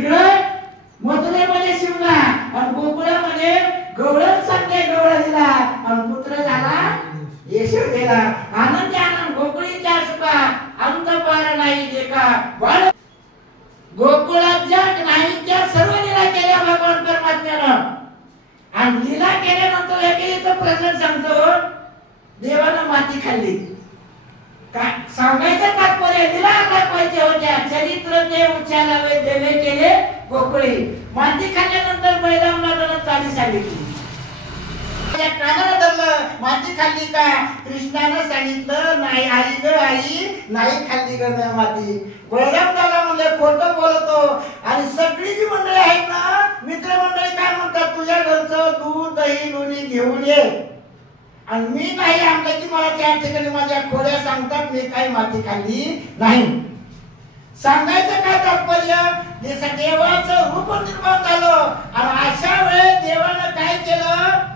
इकडे मथुरेमध्ये शिवला आणि गोकुळामध्ये गवळण सांगते गवळ दिला आणि पुत्र झाला येशू दिला. आनंदी आनंद गोकुळीच्या सुखा अंत पार नाही देखा. बाळ गोकुळाच्या नाही त्या सर्व लीला केल्या भगवान परमात्म्यानं आणि लीला केल्यानंतर एकेरीचं प्रसंग सांगतो. देवानं माती खाल्ली. काय सांगायचं तात्पर्य लीला दाखवायच्या होत्या. चरित्र ते उच्चारावे देवे केले गोकुळी. माती खाल्ल्यानंतर बैरामनाथानं चाली सांगितली. कानाला धरलं. माती खाल्ली का? कृष्णानं सांगितलं नाही आई ग आई नाही खाल्ली ग माती. बैरामनाथाला म्हणले खोटं बोलतो. आणि सगळी जी मंडळी आहेत ना मित्रमंडळी काय म्हणतात तुझ्या घरचं दूध दही लोणी घेऊन ये आणि मी नाही आणलं की मला त्या ठिकाणी माझ्या खोड्या सांगतात मी काही माती खाल्ली नाही. सांगायचं काय तात्पर्य देवाचं रूप निर्माण झालं. आणि अशा वेळेस देवानं काय केलं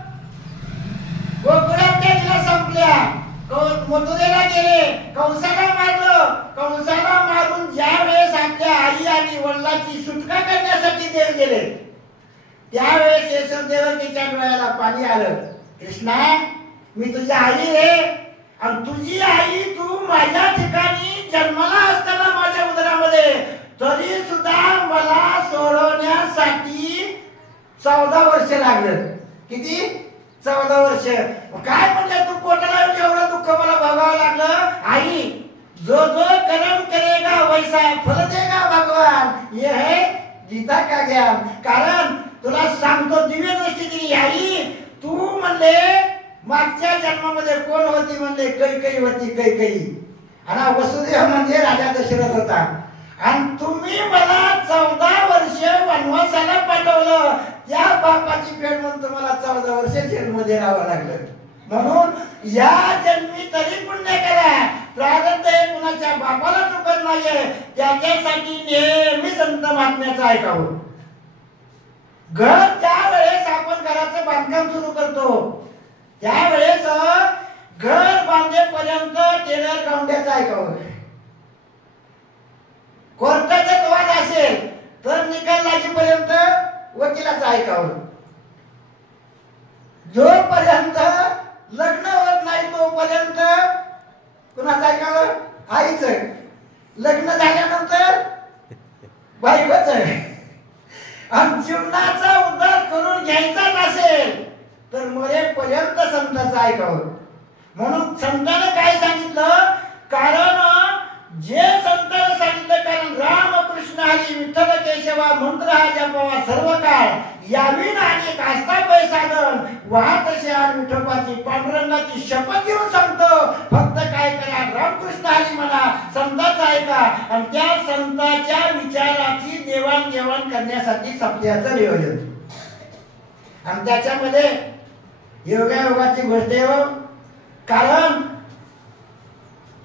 गोकुळातल्या लीला संपल्या. मथुरेला गेले. कंसाला मारलं. कंसाला मारून ज्या वेळेस आपल्या आई आणि वडिलांची सुटका करण्यासाठी देव गेले त्यावेळेस यशोदेवकीच्या डोळ्याला पाणी आलं. कृष्णा मी तुझी आई रे आणि तुझी आई तू माझ्या ठिकाणी जन्माला असताना माझ्या उदरामध्ये तरी सुद्धा मला सोडवण्यासाठी 14 वर्ष लागलं. किती? 14 वर्ष. काय म्हणजे तू पोटाला एवढं दुःख मला भोगावं लागलं. आई जो जो कर्म करेगा वैसा फल देगा भगवान ये है गीता का ज्ञान. कारण तुला सांगतो दिव्य दृष्टी दिली. आई तू म्हणले मागच्या जन्मामध्ये कोण होती म्हणले कैकेयी होती. कैकेयी आणि वसुदेव म्हणजे राजा दशरथ होता. आणि तुम्ही मला 14 वर्ष वनवासाला पाठवलं. त्या पापाची फेड म्हणून तुम्हाला 14 वर्ष जेलमध्ये राहावं लागलं. म्हणून या जन्मी तरी पुण्य करा. प्रारब्ध हे कुणाच्या बापाला चुकत नाहीये. त्याच्यासाठी नेहमी संत महात्म्याचं ऐकावं. घर ज्या वेळेस आपण घराचं बांधकाम सुरू करतो त्यावेळेस घर बांधेपर्यंत टेलर गावंड्याचं ऐकावं. कोर्टाचा वाद असेल तर निकाल लागेपर्यंत वकिलाचं ऐकावं. जोपर्यंत लग्न होत नाही तोपर्यंत कुणाचं ऐकावं? आईचं. लग्न झाल्यानंतर बायकोचं. आणि जीवनाचा उद्धार करून घ्यायचा नसेल तर मरेपर्यंत संतांचं ऐकावं. म्हणून संतांनी काय सांगितलं? कारण जे संतांनी सांगितलं कारण राम कृष्ण हरी विठ्ठल केशवा मंत्र हा जपावा सर्व काळ यावी आणि कास्ता पैसादन वाहत शान विठोबाची पांडुरंगाची शपथ घेऊन सांगतो. फक्त काय करा रामकृष्ण हरी म्हणा संतांचं ऐका आणि त्या संतांच्या विचाराची देवाणघेवाण करण्यासाठी सप्त्याचं नियोजन. आणि त्याच्यामध्ये योगायोगाची गोष्ट आहे. कारण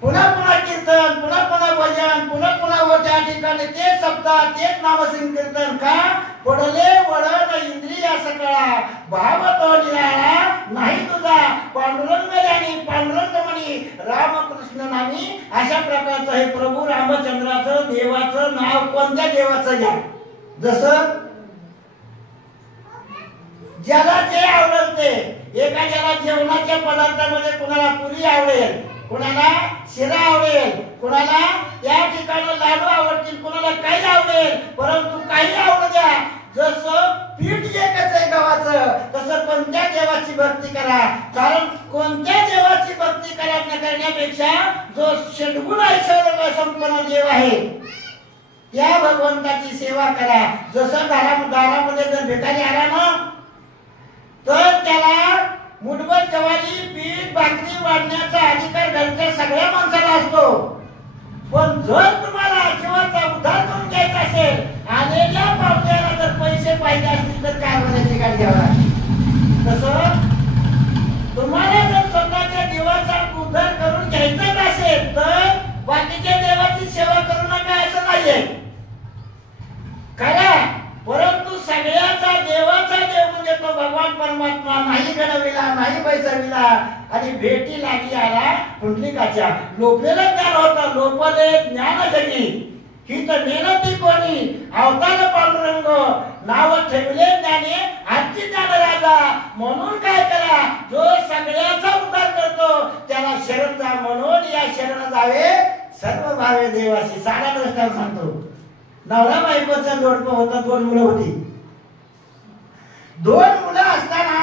पुन्हा पुन्हा कीर्तन पुन्हा पुन्हा भजन पुन्हा पुन्हा त्या ठिकाणी तेच सप्ताह तेच नामसंकीर्तन का पडले वळण इंद्रिया सकळा भाव तो निराळा नाही तुझा पांडुरंग आणि पांडुरंग म्हणी रामकृष्ण नामी. अशा प्रकारचं हे प्रभू रामचंद्राचं देवाचं नाव कोणत्या देवाचं घ्या. जसं ज्याला जे आवडेल ते. एखाद्याला जेवणाच्या पदार्थामध्ये कुणाला पुरी आवडेल कुणाला शिरा आवडेल कुणाला त्या ठिकाणी लाडू आवडतील कुणाला काही आवडेल. परंतु काही आवडू द्या. जसं पीठ एकच आहे गव्हाचं तसं कोणत्या देवाची भक्ती करा. कारण कोणत्या देवाची भक्ती करण्यापेक्षा जो षड्गुण ऐश्वर्य संपन्न देव आहे त्या भगवंताची सेवा करा. जसं दारामध्ये जर भिकारी आला ना तर त्याला मुठभर ज्वारी पीठ भाकरी वाढण्याचा अधिकार घरच्या सगळ्या माणसाला असतो. पण जर तुम्हाला जीवाचा उद्धार करून घ्यायचा असेल आलेल्या पावल्याला जर पैसे पाहिजे असतील तर काय होण्याची गाडी घ्यावा. तसं तुम्हाला जर स्वतःच्या जीवाचा उद्धार करून घ्यायचाच असेल तर बाकीच्या देवाची सेवा करू नका असं नाहीये. करा परंतु सगळ्याचा देवाचा देव म्हणजे तो भगवान परमात्मा नाही गणविला नाही बैसविला आणि भेटी लागी आला पुंडलिकाच्या. लोपलेलं ज्ञान होतं लोपले ज्ञान जगी ही तर मेहनती कोणी अवतार पांडुरंग ठेवले ज्ञाने आजची ज्ञान राजा. म्हणून काय करा, जो सगळ्याचा उद्धार करतो त्याला शरण जा. म्हणून या शरण जावे सर्व भावे देवाशी. साधा दृष्टांत सांगतो. नवरा बायकोचं जोडपं होतं, 2 मुलं होती. 2 मुलं असताना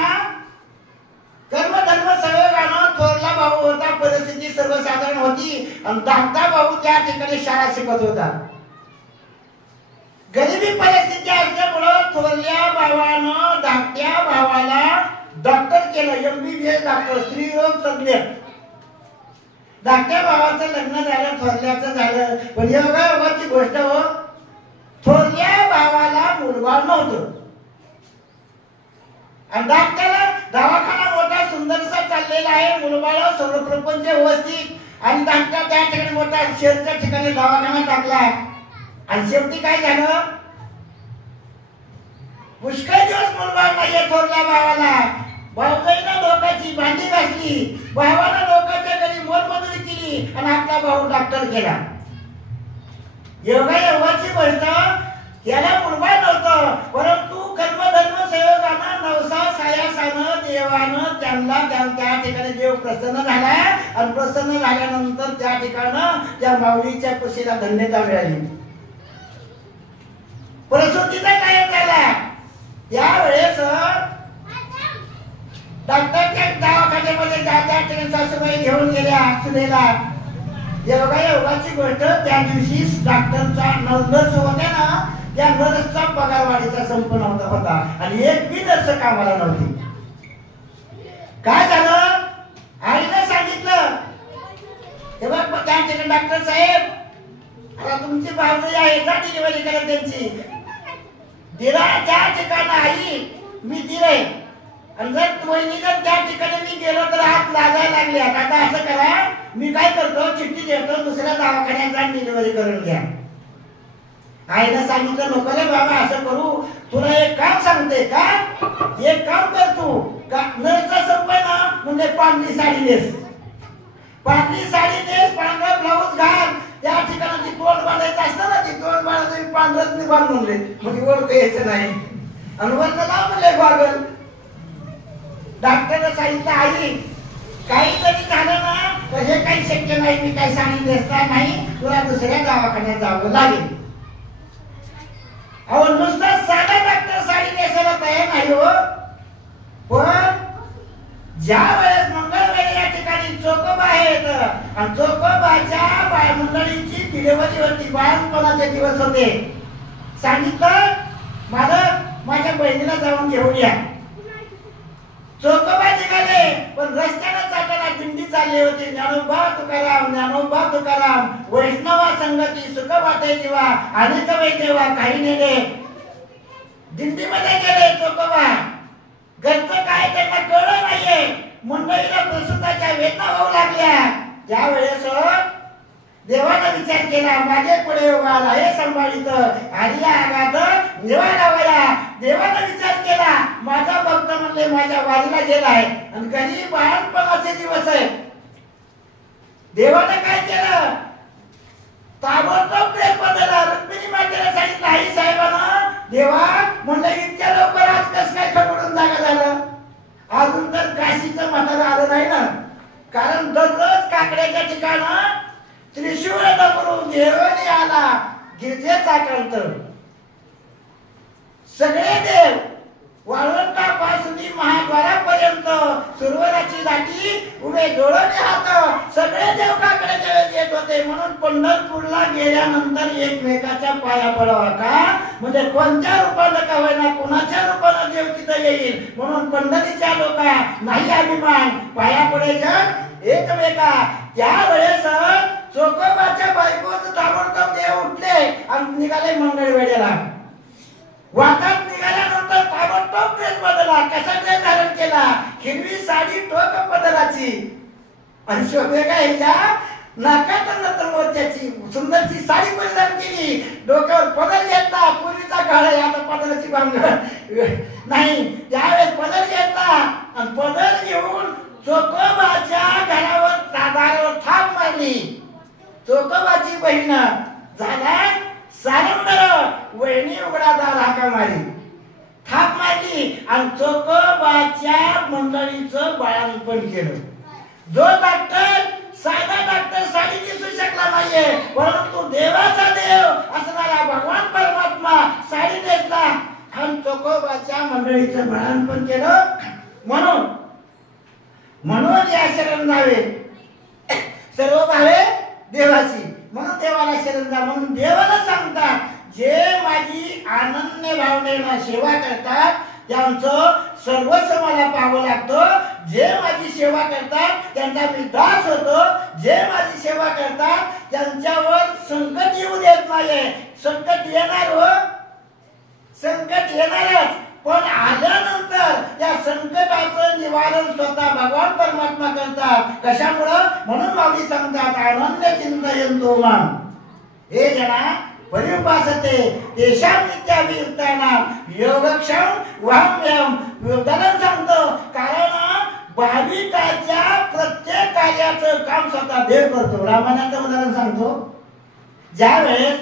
कर्मधर्म सहयोगानं थोरला भाऊ होता. परिस्थिती सर्वसाधारण होती आणि धाकटा भाऊ त्या ठिकाणी शाळा शिकत होता. गरिबी परिस्थिती असल्यामुळं थोरल्या भावानं धाकट्या भावाला डॉक्टर केलं, MBBS डॉक्टर, स्त्रीरोग तज्ञ. धाकट्या भावाचं लग्न झालं, थोरल्याचं झालं. पण योगायोगाची गोष्ट हो, थोरल्या भावाला मुलबाळ नव्हतं आणि धाकट्याला दवाखाना मोठा सुंदरसा चाललेला आहे, मुलबाळ सर्व प्रपंच व्यवस्थित. आणि धाकट्या त्या ठिकाणी मोठा शहरच्या ठिकाणी दवाखाना टाकला. आणि शेवटी काय झालं, पुष्कळ दिवस मुलबाळ नाहीये थोरल्या भावाला. भाऊजाईनं लोकांची भांडी घासली, भावानं लोकांच्या घरी मोलमजुरी केली आणि आपला भाऊ डॉक्टर केला. योगायोगाची गोष्ट, याला मुलबाळ नव्हतं, परंतु कर्मधर्म संयोगानं नवसा सायासानं देवानं त्यांना त्या ठिकाणी देव प्रसन्न झाला. आणि प्रसन्न झाल्यानंतर त्या ठिकाणं त्या माऊलीच्या कुशीला धन्यता मिळाली. प्रसूतीचा टाइम झाला. त्यावेळेस डॉक्टरच्या दवाखान्यामध्ये त्या ठिकाणी सासूबाई घेऊन गेल्या सुनेला. योगायोगाची गोष्ट, त्या दिवशी डॉक्टरचा नर्स होत्या ना, त्या नर्सचा पगारवाढीचा संप होता आणि एक बी नर्स कामाला नव्हती. काय झालं, आईने सांगितलं, हे बघ त्या ठिकाणी डॉक्टर साहेब, आता तुमची भावजाई आहे, जा डिलिव्हरी करा त्यांची. दिला त्या ठिकाणी आई, मी दिले. आणि जर वहिनी जर त्या ठिकाणी मी गेलो तर हात लागायला लागले. आता असं करा, मी काय करतो, चिठ्ठी देतो, दुसऱ्या दवाखान्यात जाऊन डिलिव्हरी करून घ्या. आईने सांगितलं, नको रे बाबा असं करू, तुला एक काम सांगते का, एक काम कर तू, नर्सचा संपय ना, म्हणजे पांढरी साडी नेस, पांढरी साडी नेस, पांढरा ब्लाऊज घाल. त्या ठिकाणी ती तोंड बांधायचं असतं ना, ती तोंड बांधायचं पांढरच नाही बांधून म्हणजे ओळख यायचं नाही. आणि वरनं लाव म्हणले गॉगल. डॉक्टरने सांगितलं, आई काही जरी झालं ना तर हे काही शक्य नाही, मी काही सांगितलं नाही, तुला दुसऱ्या दवाखान्यात जावं लागेल. अहो नुसतं साधा डॉक्टर साडी नेसायला तयार नाही हो. पण ज्या वेळेस मंगळवेळी या ठिकाणी चोकोबा आहेत आणि चोकोबाच्या मंडळींची डिलिव्हरी होती, बाळपणाचे दिवस होते. सांगितलं, मालक माझ्या बहिणीला जाऊन घेऊन या. चोकोबा निघाले, पण रस्त्याने जाताना दिंडी चालली होती. ज्ञानोबा तुकाराम, ज्ञानोबा तुकाराम, वैष्णवा संगती सुख वाटे जीवा, अनेक वै देवा काही नेले. दिंडीमध्ये गेले चोकोबा. घरचं काय त्यांना कळलं नाहीये. मंडळीला प्रसूताच्या वेदना होऊ लागल्या. त्यावेळेस देवाने विचार केला, माझे पुढे उभा आला हे संभाळीत आणि या आगात निवाला वया. देवाने विचार केला, माझा भक्त म्हणले माझ्या वारीला गेलाय आणि कधी बाळपणाचे दिवस आहे. देवाने काय केलं, ताबडतोब प्रेम बदलला. रुक्मिणी मातेला सांगितलं, आई साहेबांना, देवा म्हणलं इतक्या लवकर आज कसं काय खबरून जागा झालं. अजून तर काशीचं म्हातारं आलं नाही ना, कारण दररोज काकड्याच्या ठिकाणं त्रिशूळ डमरू घेऊन आला गिरजेचा कंठ. सगळे देव वाळवंटापासून महाद्वारापर्यंत सुरवराची दाटी उभे जोडले हात, सगळे देव काकड्याच्या वेळेस येत होते. म्हणून पंढरपूरला गेल्यानंतर एकमेकाच्या पाया पडावा का, म्हणजे कोणत्या रूपानं का होईना कोणाच्या रूपानं देव तिथं येईल. म्हणून पंढरीच्या लोका नाही अभिमान, पाया पडायचं एकमेका. त्यावेळेस चोकोबाच्या बायकोच ताबडतोब देव उठले आणि निघाले मंगळवेढ्याला. वाटात निघाल्यानंतर ताबडतोब ड्रेस बदलला. कसा ड्रेस धारण केला, हिरवी साडी टोक पदराची आणि शोभेगा ह्याच्या नाकात नंतर मोत्याची सुंदरची साडी परिधान केली. डोक्यावर पदर घेतला, पूर्वीचा काळ आहे आता पदराची भानगड नाही. त्यावेळेस पदर घेतला आणि पदर घेऊन चोकोबाच्या घरावर दारावर थाप मारली. चोकोबाची बहीण झाला सारंगर, वहिनी उघडा दार हाका मारी. थाप मारली आणि चोखोबाच्या मंडळीचं बाळंतपण केलं. जो डॉक्टर साधा डॉक्टर साडी दिसू शकला नाहीये, परंतु देवाचा देव असणारा भगवान परमात्मा साडी नेसला आणि चोखोबाच्या मंडळीचं बाळंतपण केलं. म्हणून या शरण जावे सर्व भावे देवाची, म्हणून देवाला शरण जा. म्हणून देवाला सांगतात, जे माझी अनन्य भावनेनं सेवा करतात त्यांचं सर्वस्व मला पाहावं लागतं. जे माझी सेवा करतात त्यांचा मी दास होतो. जे माझी सेवा करतात त्यांच्यावर संकट येऊ देत नाही. संकट येणार हो, संकट येणारच, पण आल्यानंतर त्या संकटाचं निवारण स्वतः भगवान परमात्मा करतात. कशामुळं? म्हणून माऊली सांगतात, अनन्य चिंतयन्तो मां हे जना परिउपासते तेषां नित्याभियुक्तानां योगक्षेम वहाम्यहम्. उदाहरण सांगतो, कारण भाविकाच्या प्रत्येक कार्याचं काम स्वतः देव करतो. रामायणाचं उदाहरण सांगतो, ज्यावेळेस